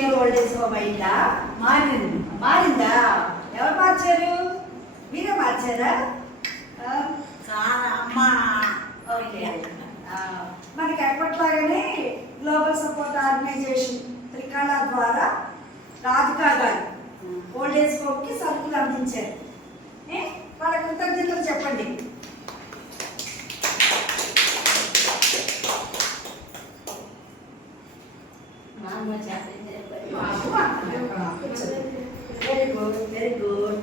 Junior old age home అయిందా? మారిందా? ఎవరు మార్చారు? మీరే మార్చారా? ఓకే. మనకి ఎప్పట్లాగానే గ్లోబల్ సపోర్ట్ ఆర్గనైజేషన్ త్రికళ ద్వారా రాధికా గారు ఓల్డ్ ఏజ్ హోమ్కి సరుకులు అందించారు. వాళ్ళ కృతజ్ఞతలు చెప్పండి. Very good, very good.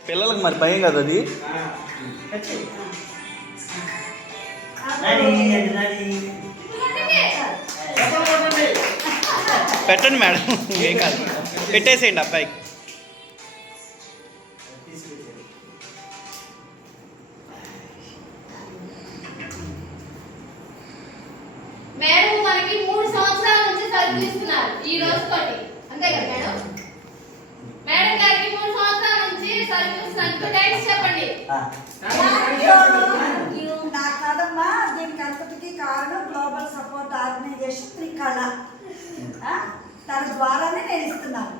పిల్లలకు మరి భయం కదా అది. పెట్టండి మేడం, ఏం కాదు, పెట్టేసేయండి అబ్బాయికి. మేడం మనకి 3 సంవత్సరాల నుంచి చదివిస్తున్నారు ఈ రోజు తోటి, అంతే కదా మేడం? మేడం గారికి 3 సంవత్సరాల నుంచి చదివిస్తున్నారు. థాంక్స్ చెప్పండి. నాకు కాదమ్మా, దీనికి అంతటికీ కారణం గ్లోబల్ సపోర్ట్ ఆర్గనైజేషన్ త్రికళ. తన ద్వారానే నేను ఇస్తున్నాను.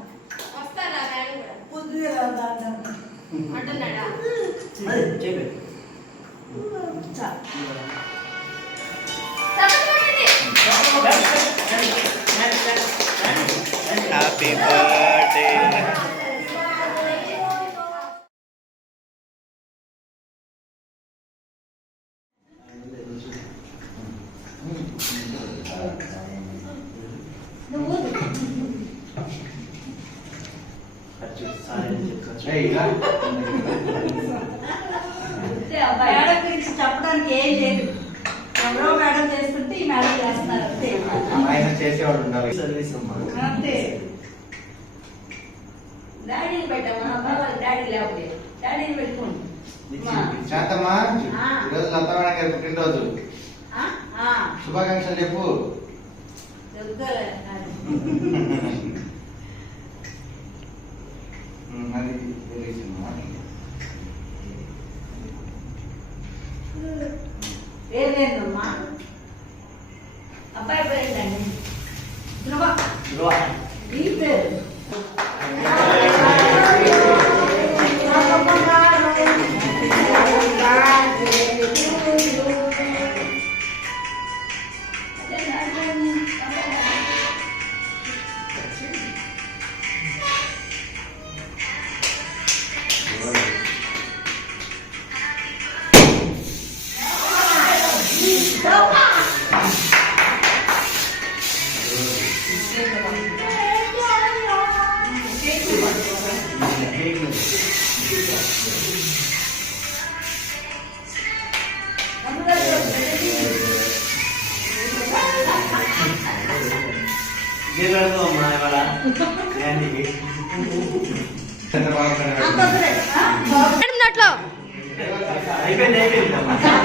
వస్తారా మేడం కూడా? అంటున్నాడా? Happy birthday. మేడం గురించి చెప్పడానికి ఏం లేదు. ఎవరో మేడం చేస్తుంటే ఈ మేడం చేస్తున్నారు అంతే. ఆయన చేసేవాడు ఉండాలి. అంతే. డాడీని పెట్టమ్మా, డాడీ లేకపోతే డాడీని పెట్టుకోండి. శాంతమ్మా, ఈరోజు లతవాడ గారి పుట్టినరోజు, శుభాకాంక్షలు చెప్పు. అది ఏదేందమ్మా? అబ్బాయి పేరేంటండి? ధ్రువ. ఈ పేరు అయిపోయింది.